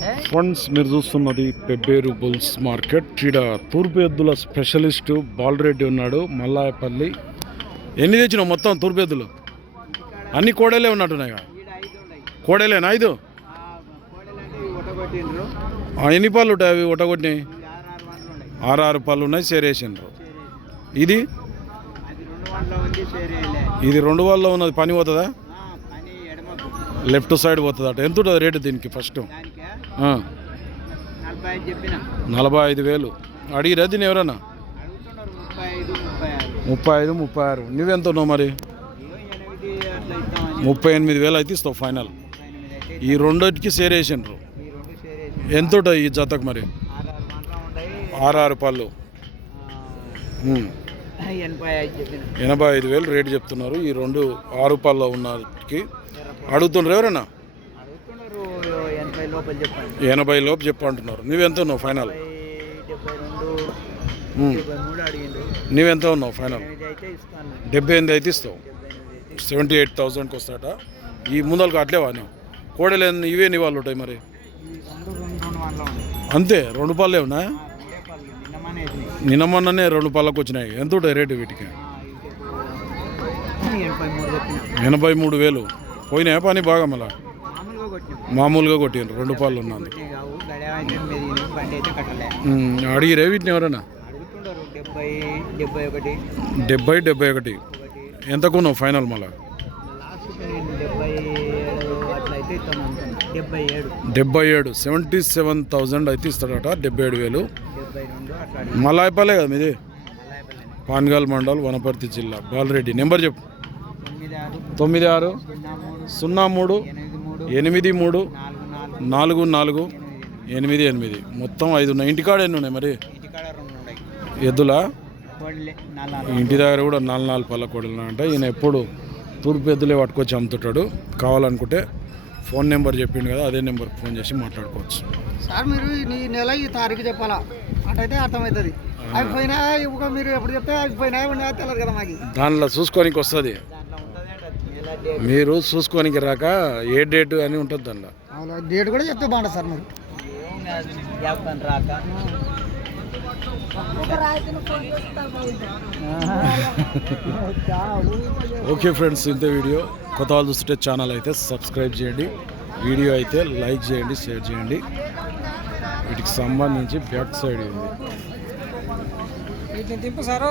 Friends మీరు చూస్తున్నది Pebbair bulls market ఈడ తూర్పు ఎద్దుల స్పెషలిస్టు బాలరెడ్డి ఉన్నాడు మల్లాయపల్లి. ఎన్ని తెచ్చినావు మొత్తం తూర్పు ఎద్దులు? అన్ని కోడలే ఉన్నట్టున్నాయి. కోడలేనా ఐదు? ఆ, ఎన్ని పాలు ఉంటాయి అవి ఒటగొట్టినాయి ఆరు ఆరు పాలు ఉన్నాయి సేరేసిండ్రు. ఇది? ఇది రెండు వాళ్ళలో ఉన్నది పని పోతుందా? లెఫ్ట్ సైడ్ పోతుంది అట ఎంత ఉంటుంది రేటు దీనికి ఫస్ట్ నలభై ఐదు వేలు. అడిగిరా దీన్ని ఎవరన్నా? ముప్పై ఐదు ముప్పై ఆరు నువ్వెంత ఉన్నావు మరి? ముప్పై ఎనిమిది వేలు అయితే ఇస్తావు ఫైనల్. ఈ రెండోటికి సేరేసిండ్రు ఎంత ఉంటుంది ఈ జతకు మరి? ఆరు ఆరు మంటలు ఉంటాయి ఆరు ఆరు పళ్ళు. ఎనభై ఐదు వేలు రేటు చెప్తున్నారు. ఈ రెండు ఆరు పళ్ళ ఉన్నకి అడుగుతుండ్రు ఎవరన్నా? ఎనభై లోపు చెప్పంటున్నారు నువ్వెంత ఉన్నావు ఫైనల్? నువ్వెంత ఉన్నావు ఫైనల్? డెబ్బై ఎనిమిది అయితే ఇస్తావు. సెవెంటీ ఎయిట్ థౌసండ్కి వస్తాట. ఈ ముందలకు అట్లేవా నువ్వు? కోడలు ఇవే నీ వాళ్ళు ఉంటాయి మరి? అంతే రెండు నిన్నమనే వేసినాయి. నిన్న మొన్ననే రెండు పళ్ళకు వచ్చినాయి. ఎంత ఉంటాయి రేటు వీటికి? ఎనభై మూడు వేలు. పోయినాయా పని బాగా మళ్ళా? మామూలుగా కొట్టిండ్రు రెండు ఉన్నందుకు. కట్టలే. ఉమ్, అడిగిరే వీటిని ఎవరైనా? డెబ్బై డెబ్బై ఒకటి. ఒకటి. ఎంతకున్నావు ఫైనల్ మళ్ళా? డెబ్బై ఏడు సెవెంటీ సెవెన్ థౌజండ్ అయితే ఇస్తాడట డెబ్బై ఏడు వేలు. అయిపోలే కదా మీది? మలాయపల్లి. పాన్గాల్ మండల్ వనపర్తి జిల్లా. బాలరెడ్డి నెంబర్ చెప్పు. తొమ్మిది ఆరు సున్నా మూడు ఎనిమిది మూడు నాలుగు నాలుగు ఎనిమిది ఎనిమిది. మొత్తం ఐదు ఉన్నాయి. ఇంటికాడ ఎన్ని ఉన్నాయి మరి? ఎద్దులా? ఇంటి దగ్గర కూడా నాలుగు నాలుగు పళ్ళ కోడలు అంట. ఈయన ఎప్పుడు తూర్పు ఎద్దులే పట్టుకొచ్చి అమ్ముతుంటాడు. కావాలనుకుంటే ఫోన్ నెంబర్ చెప్పిండు కదా అదే నెంబర్కి ఫోన్ చేసి మాట్లాడుకోవచ్చు. సార్ మీరు ఈ నెల ఈ తారీఖు చెప్పాలా? అటైతే అర్థమవుతుంది. అవి పోయినా ఇవ్వక మీరు ఎప్పుడు చెప్తే అవి పోయినా ఉన్నాయో తెలియదు కదా మాకు. దాంట్లో చూసుకోనికి వస్తుంది దాంట్లో ఉంటుంది నెల డేట్ మీరు చూసుకోనికి రాక ఏ డేట్ అని ఉంటుంది అవును డేట్ కూడా చెప్తే బాగుంటుంది సార్ మీరు. ఓకే ఫ్రెండ్స్ ఇంత వీడియో. కొత్త వాళ్ళు చూస్తుంటే ఛానల్ అయితే సబ్స్క్రైబ్ చేయండి. వీడియో అయితే లైక్ చేయండి షేర్ చేయండి. వీటికి సంబంధించి బ్యాక్ సైడ్ ఉంది. దింపు సారు.